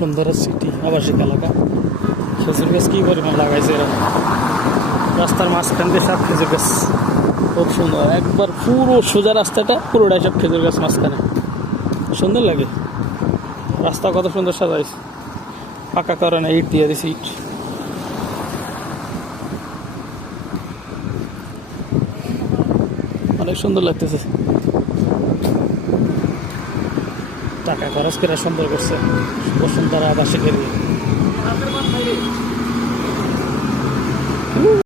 Bashundhara city আবাসিক এলাকা। খেজুর গাছ কী পরিমাণ লাগাইছে এরা, রাস্তার মাঝখান দিয়ে সব খেজুর গাছ, খুব সুন্দর একবার পুরো সোজা রাস্তাটা পুরোটাই সব খেজুর গাছ মাঝখানে, সুন্দর লাগে। রাস্তা কত সুন্দর সাজাইছে, পাকা করে না, ইট দিয়ে দিছে ইট। অনেক সুন্দর লাগতেছে, টাকা খরচ করে সুন্দর করছে বসুন্ধরা আবাসিক এরিয়া।